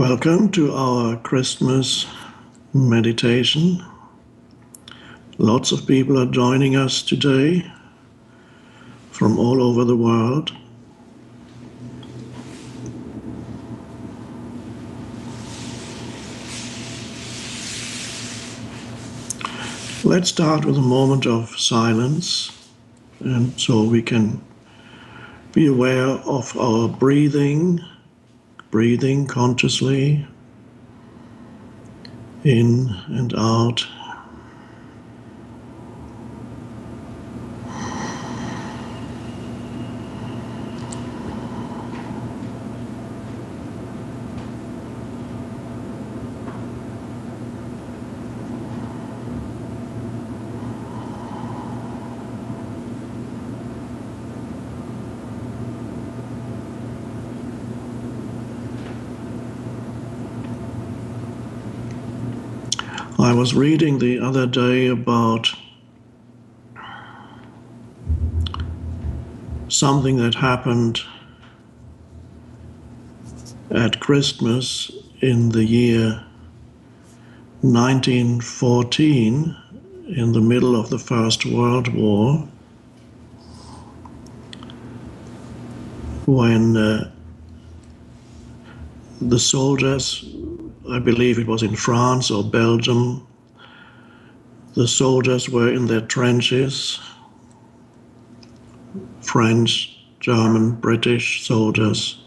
Welcome to our Christmas meditation. Lots of people are joining us today from all over the world. Let's start with a moment of silence, and so we can be aware of our breathing consciously in and out. I was reading the other day about something that happened at Christmas in the year 1914, in the middle of the First World War, when the soldiers, I believe it was in France or Belgium, the soldiers were in their trenches, French, German, British soldiers.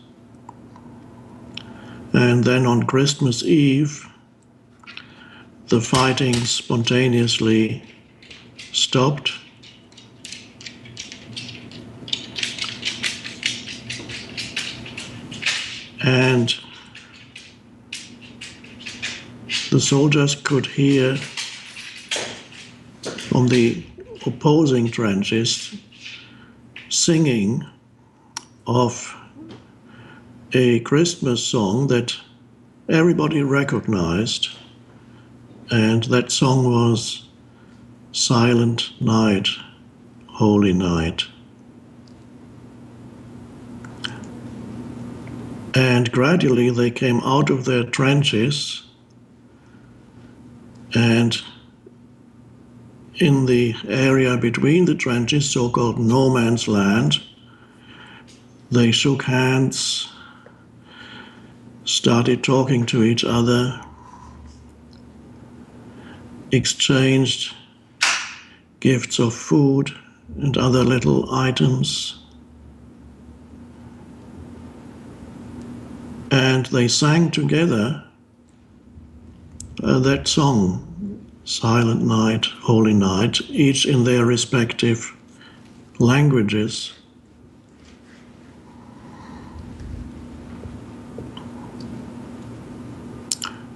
And then on Christmas Eve, the fighting spontaneously stopped. And the soldiers could hear from the opposing trenches singing of a Christmas song that everybody recognized, and that song was "Silent Night, Holy Night." And gradually they came out of their trenches, and in the area between the trenches, so-called no man's land, they shook hands, started talking to each other, exchanged gifts of food and other little items. And they sang together that song, "Silent Night, Holy Night," each in their respective languages.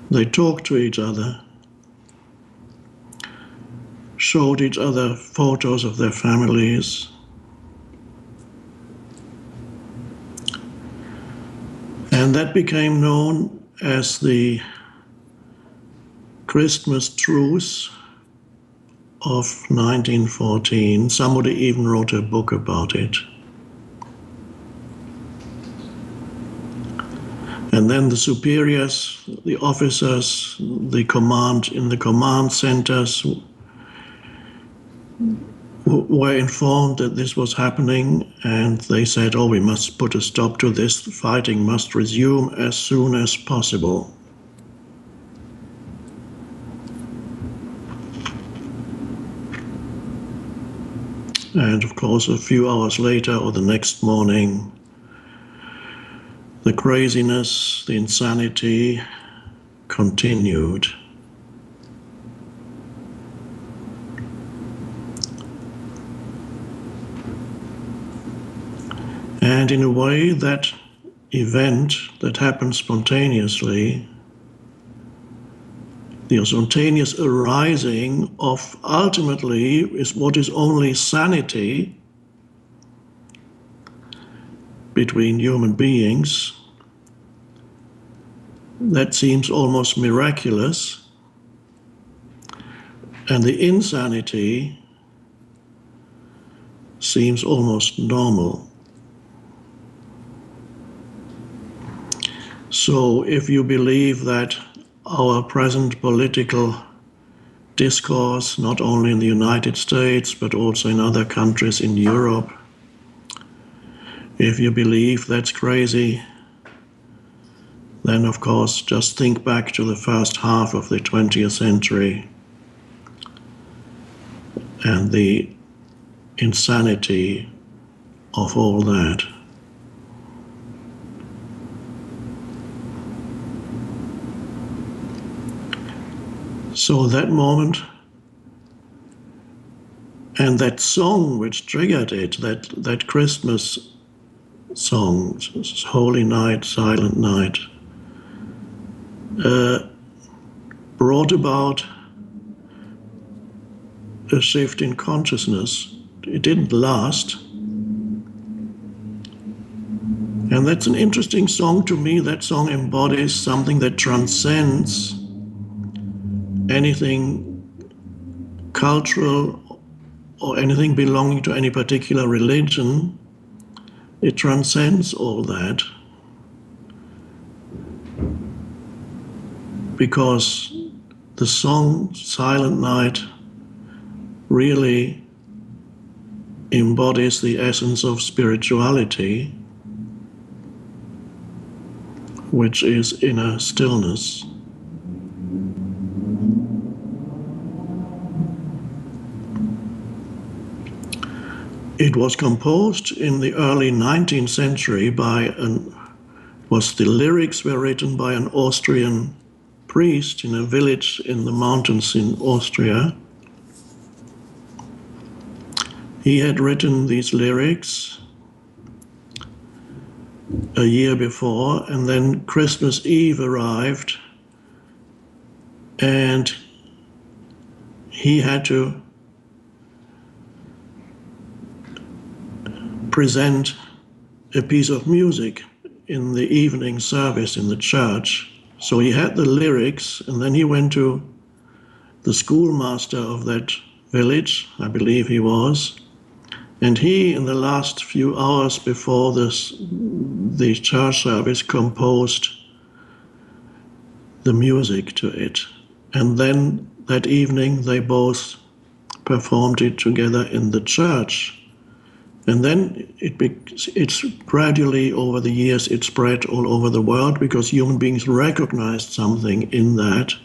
They talked to each other, showed each other photos of their families, and that became known as the Christmas truce of 1914. Somebody even wrote a book about it. And then the superiors, the officers, the command in the command centers were informed that this was happening, and they said, "Oh, we must put a stop to this. The fighting must resume as soon as possible." And of course, a few hours later or the next morning, the craziness, the insanity continued. And in a way, that event that happened spontaneously, the spontaneous arising of ultimately is what is only sanity between human beings, that seems almost miraculous, and the insanity seems almost normal. So if you believe that our present political discourse, not only in the United States, but also in other countries in Europe, if you believe that's crazy, then of course just think back to the first half of the 20th century and the insanity of all that. So that moment and that song which triggered it, that Christmas song, Holy Night, Silent Night, brought about a shift in consciousness. It didn't last. And that's an interesting song to me. That song embodies something that transcends anything cultural or anything belonging to any particular religion. It transcends all that because the song Silent Night really embodies the essence of spirituality, which is inner stillness. It was composed in the early 19th century the lyrics were written by an Austrian priest in a village in the mountains in Austria. He had written these lyrics a year before, and then Christmas Eve arrived, and he had to present a piece of music in the evening service in the church. So he had the lyrics, and then he went to the schoolmaster of that village, I believe he was, and he, in the last few hours before the church service, composed the music to it. And then that evening they both performed it together in the church. And then it's gradually, over the years, it spread all over the world because human beings recognized something in that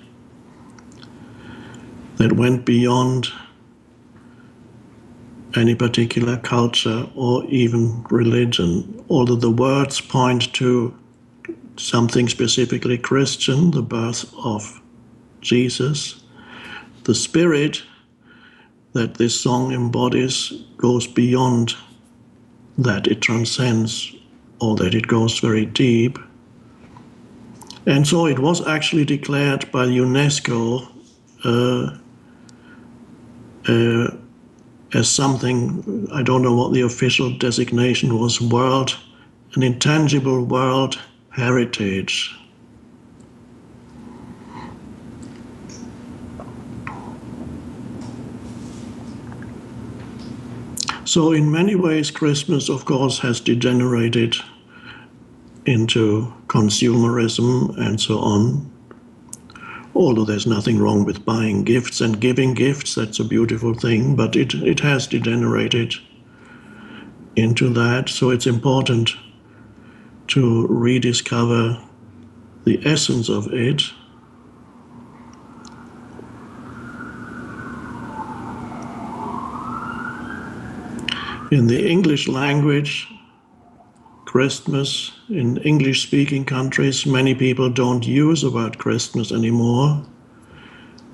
went beyond any particular culture or even religion. Although the words point to something specifically Christian, the birth of Jesus, the spirit that this song embodies goes beyond that. It transcends all that. It goes very deep. And so it was actually declared by UNESCO as something, I don't know what the official designation was, an intangible world heritage. So in many ways, Christmas, of course, has degenerated into consumerism and so on. Although there's nothing wrong with buying gifts and giving gifts, that's a beautiful thing, but it has degenerated into that. So it's important to rediscover the essence of it. In the English language, Christmas, in English-speaking countries, many people don't use the word Christmas anymore.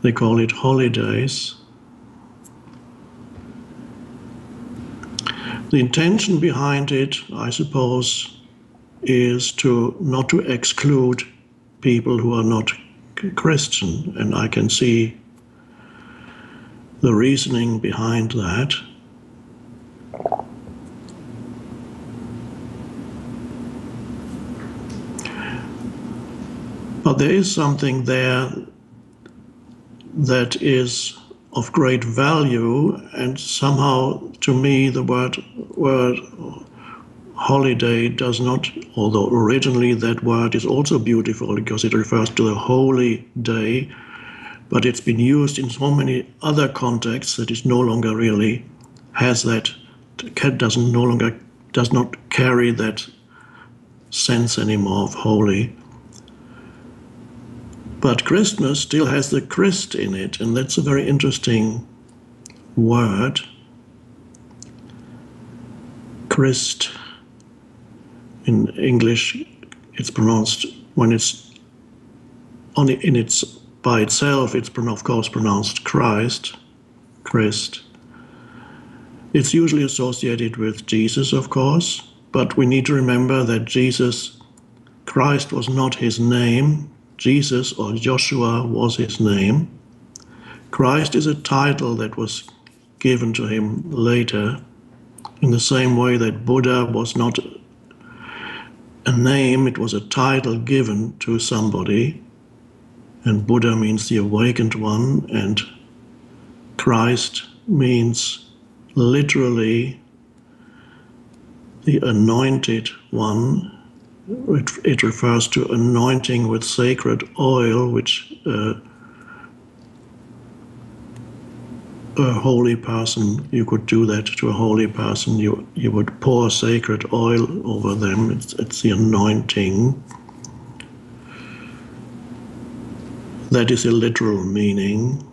They call it holidays. The intention behind it, I suppose, is not to exclude people who are not Christian, and I can see the reasoning behind that. But there is something there that is of great value, and somehow, to me, the word holiday does not, although originally that word is also beautiful because it refers to a holy day, but it's been used in so many other contexts that it no longer really has that, does not carry that sense anymore of holy. But Christmas still has the Christ in it, and that's a very interesting word. Christ, in English, it's pronounced, when it's by itself, it's of course pronounced Christ, Christ. It's usually associated with Jesus, of course, but we need to remember that Christ was not his name. Jesus or Joshua was his name. Christ is a title that was given to him later, in the same way that Buddha was not a name, it was a title given to somebody. And Buddha means the awakened one, and Christ means literally the anointed one. It refers to anointing with sacred oil, which a holy person, you could do that to a holy person. You would pour sacred oil over them. It's the anointing. That is a literal meaning.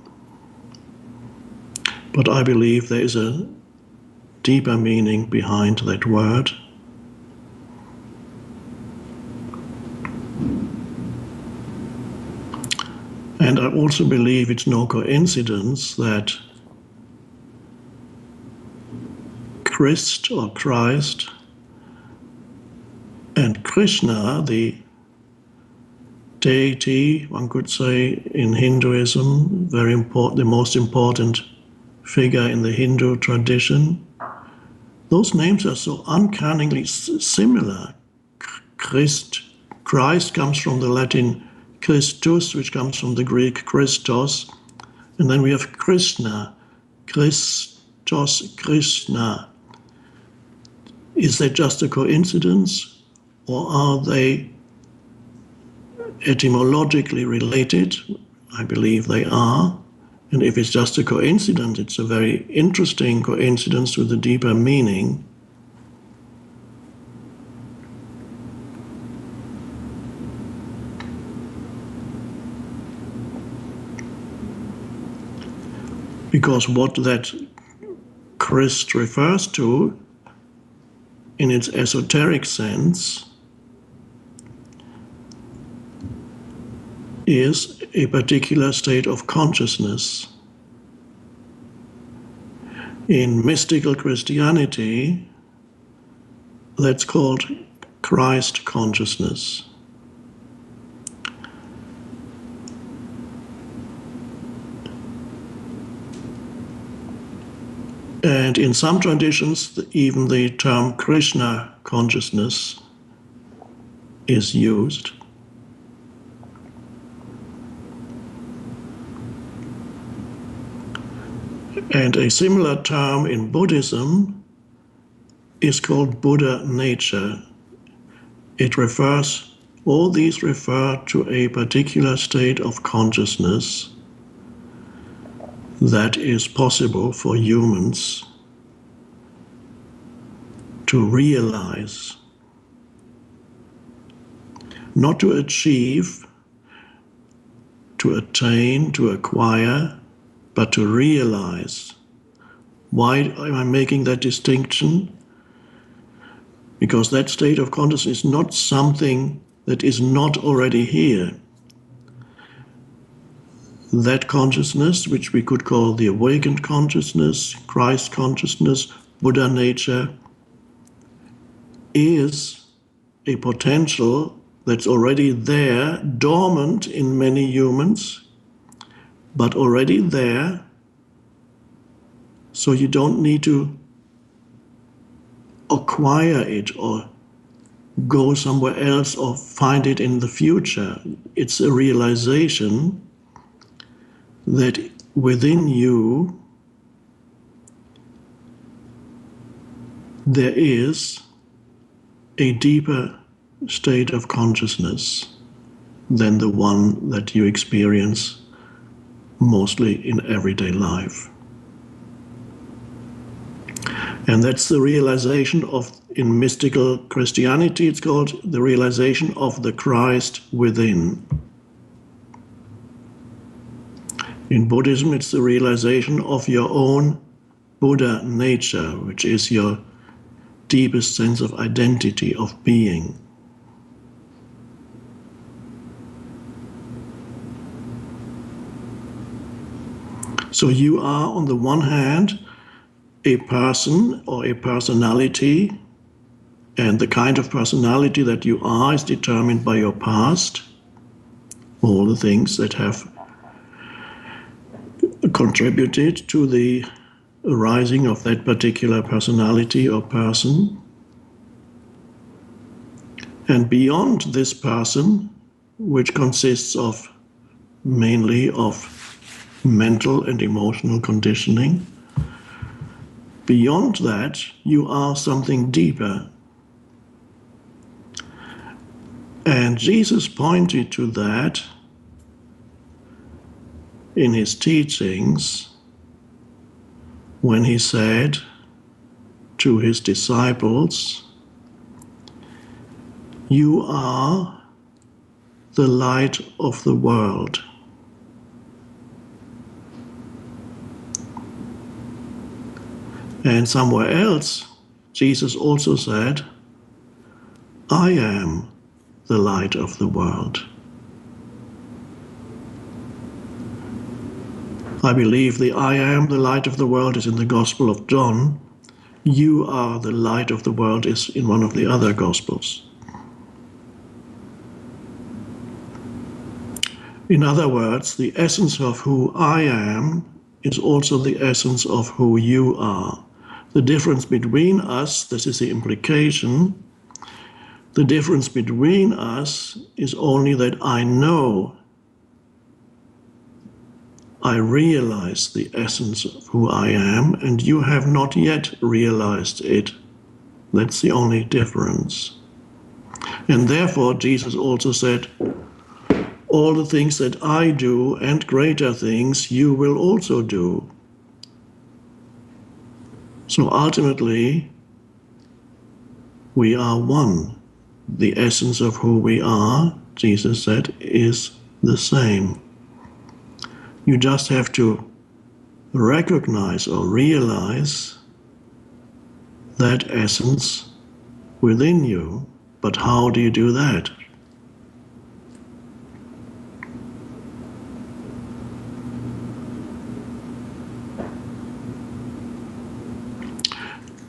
But I believe there is a deeper meaning behind that word. And I also believe it's no coincidence that Christ or Christ and Krishna, the deity, one could say, in Hinduism, very important, the most important figure in the Hindu tradition. Those names are so uncannily similar. Christ comes from the Latin Christus, which comes from the Greek Christos, and then we have Krishna, Christos, Krishna. Is that just a coincidence, or are they etymologically related? I believe they are. And if it's just a coincidence, it's a very interesting coincidence with a deeper meaning. Because what that Christ refers to, in its esoteric sense, is a particular state of consciousness. In mystical Christianity, that's called Christ consciousness. And in some traditions, even the term Krishna consciousness is used. And a similar term in Buddhism is called Buddha nature. All these refer to a particular state of consciousness that is possible for humans to realize, not to achieve, to attain, to acquire, but to realize. Why am I making that distinction? Because that state of consciousness is not something that is not already here. That consciousness, which we could call the awakened consciousness, Christ consciousness, Buddha nature, is a potential that's already there, dormant in many humans, but already there. So you don't need to acquire it or go somewhere else or find it in the future. It's a realization that within you there is a deeper state of consciousness than the one that you experience mostly in everyday life. And that's the realization of, in mystical Christianity, it's called the realization of the Christ within. In Buddhism, it's the realization of your own Buddha nature, which is your deepest sense of identity, of being. So you are, on the one hand, a person or a personality, and the kind of personality that you are is determined by your past, all the things that have contributed to the arising of that particular personality or person. And beyond this person, which consists of mainly of mental and emotional conditioning, beyond that, you are something deeper. And Jesus pointed to that in his teachings when he said to his disciples, "You are the light of the world." And somewhere else, Jesus also said, "I am the light of the world." I believe the "I am the light of the world" is in the Gospel of John. "You are the light of the world" is in one of the other Gospels. In other words, the essence of who I am is also the essence of who you are. The difference between us, this is the implication, the difference between us is only that I know, I realize the essence of who I am, and you have not yet realized it. That's the only difference. And therefore, Jesus also said, "All the things that I do and greater things you will also do." So ultimately, we are one. The essence of who we are, Jesus said, is the same. You just have to recognize or realize that essence within you. But how do you do that?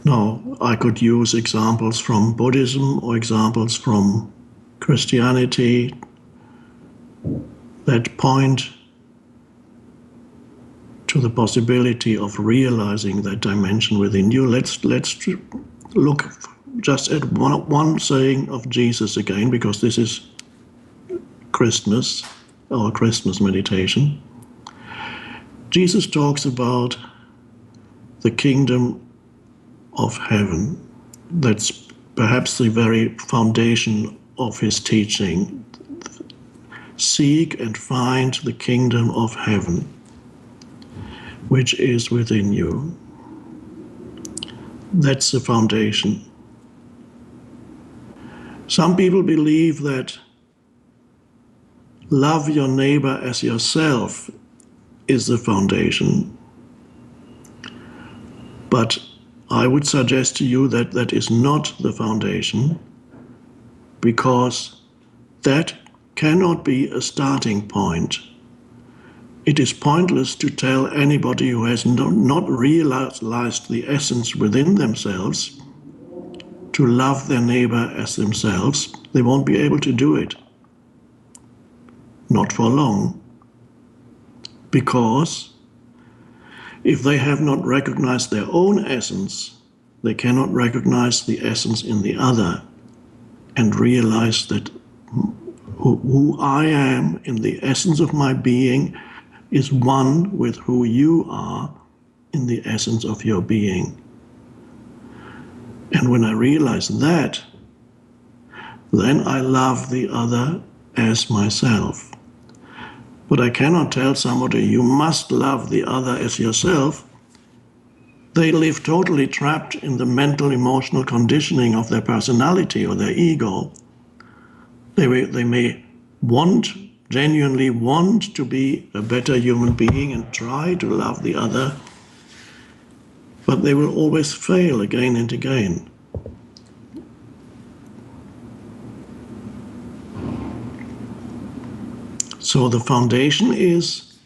Now, I could use examples from Buddhism or examples from Christianity that point to the possibility of realizing that dimension within you. Let's look just at one saying of Jesus again, because this is Christmas, our Christmas meditation. Jesus talks about the kingdom of heaven. That's perhaps the very foundation of his teaching. Seek and find the kingdom of heaven, which is within you. That's the foundation. Some people believe that love your neighbor as yourself is the foundation. But I would suggest to you that that is not the foundation, because that cannot be a starting point. It is pointless to tell anybody who has not realized the essence within themselves to love their neighbor as themselves. They won't be able to do it. Not for long. Because if they have not recognized their own essence, they cannot recognize the essence in the other and realize that who I am in the essence of my being is one with who you are in the essence of your being. And when I realize that, then I love the other as myself. But I cannot tell somebody, you must love the other as yourself. They live totally trapped in the mental, emotional conditioning of their personality or their ego. They may genuinely want to be a better human being and try to love the other, but they will always fail again and again. So the foundation is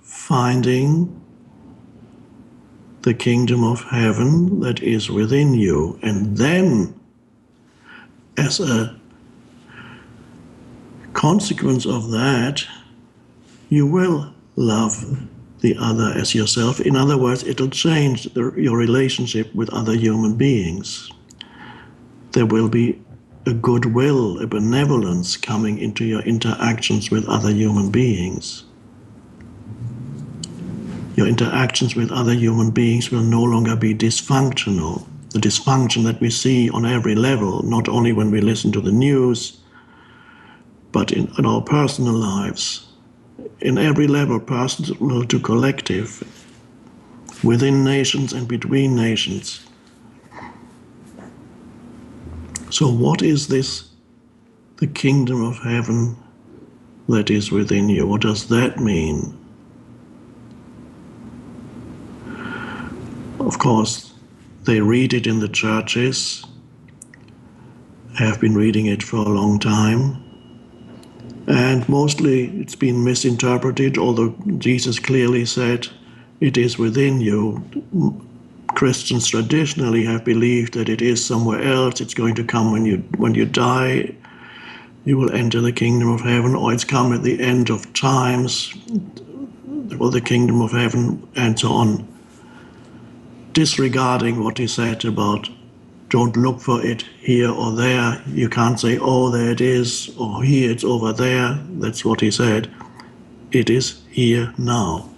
finding the kingdom of heaven that is within you, and then as a consequence of that, you will love the other as yourself. In other words, it'll change your relationship with other human beings. There will be a goodwill, a benevolence coming into your interactions with other human beings. Your interactions with other human beings will no longer be dysfunctional. The dysfunction that we see on every level, not only when we listen to the news, but in our personal lives, in every level, personal to collective, within nations and between nations. So what is this, the kingdom of heaven that is within you? What does that mean? Of course, they read it in the churches, have been reading it for a long time, and mostly it's been misinterpreted, although Jesus clearly said, it is within you. Christians traditionally have believed that it is somewhere else. It's going to come when you die. You will enter the kingdom of heaven, or it's come at the end of times, or the kingdom of heaven, and so on. Disregarding what he said about don't look for it here or there. You can't say, oh, there it is, or here it's over there. That's what he said. It is here now.